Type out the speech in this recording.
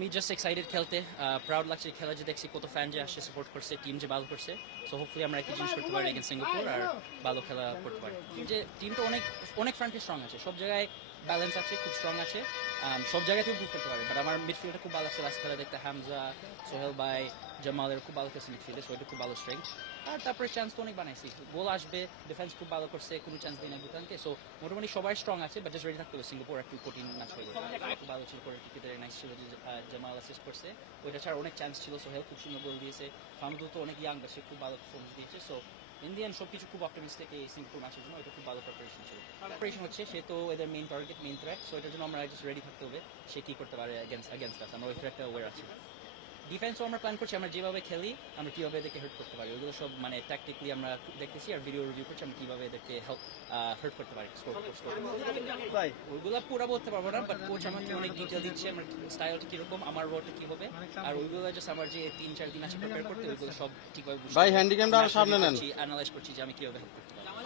আমি just excited খেলতে, proud লাগছে খেলা যে দেখছি কত ফ্যান যে আসছে সাপোর্ট করছে, টিম যে ভালো করছে। সো হোপফুলি আমরা একই জিনিস করতে পারি এগেন্স্ট সিঙ্গাপুর আর ভালো খেলা করতে পারি। যে টিমটা অনেক অনেক ফ্রন্টে স্ট্রং আছে, সব জায়গায় ব্যালেন্স আছে, খুব স্ট্রং আছে, সব জায়গাতেও ইমপ্রুভ করতে পারে। বাট আমার মিডফিল্ডটা খুব ভালো লাগছে লাস্ট খেলা দেখতে, হামজা, সোহেল ভাই, জামালের খুব ভালো খেলছে মিডফিল্ডে, সো এটা খুব ভালো স্ট্রেংথ। আর তারপরে চান্স তো অনেক বানাইছি, গোল আসবে, ডিফেন্স খুব ভালো করছে, কোনো চান্স দিই না ভুটানকে। সো মোটামুটি সবাই স্ট্রং আছে, বাট জাস্ট রেডি থাকতে হবে। সিঙ্গাপুর একটু কঠিন ম্যাচ হয়ে যায়, খুব ভালো ছিল, করে টিকিটের নাইস ছিল যে জামাল অ্যাসিস্ট করছে, ওইটা ছাড়া অনেক চান্স ছিল। সোহেল খুব সুন্দর গোল দিয়েছে, ফাহমিদুল তো অনেক ইয়াং, সে খুব ভালো পারফরমেন্স দিয়েছে। সো ইন দি এন্ড সব কিছু খুব অপটিমিস্টিক এই সিঙ্গাপুর ম্যাচের জন্য, এটা খুব ভালো প্রিপারেশন ছিল। প্রিপারেশন হচ্ছে সে তো এদের main target, main threat, so এটার জন্য আমরা জাস্ট রেডি থাকতে হবে সে কী করতে পারে অ্যাগেন্স্ট আস, আমরা ওই থ্রেটটা ওয়ার আছি। ডিফেন্সও আমরা প্ল্যান করছি, আমরা যেভাবে খেলি আমরা কীভাবে এদেরকে হার্ট করতে পারি, ওইগুলো সব মানে ট্যাকটিক্যালি আমরা দেখতেছি আর ভিডিও রিভিউ করছি আমরা কীভাবে এদেরকে হার্ট করতে পারি, স্কোর ভাই ওইগুলো পুরো বলতে পারবো না, বাট কোচ আমাকে অনেক ডিটেল দিচ্ছে আমার স্টাইলটা কীরকম, আমার রোলটা কী হবে, আর ওইগুলো জাস্ট আমার যে 3-4 দিন আছে প্রিপেয়ার করতে, ওইগুলো সব ঠিকভাবে ভাই হ্যান্ডিক্যামটা সামনে নেন, অ্যানালাইজ করছি যে আমি কীভাবে হেল্প করতে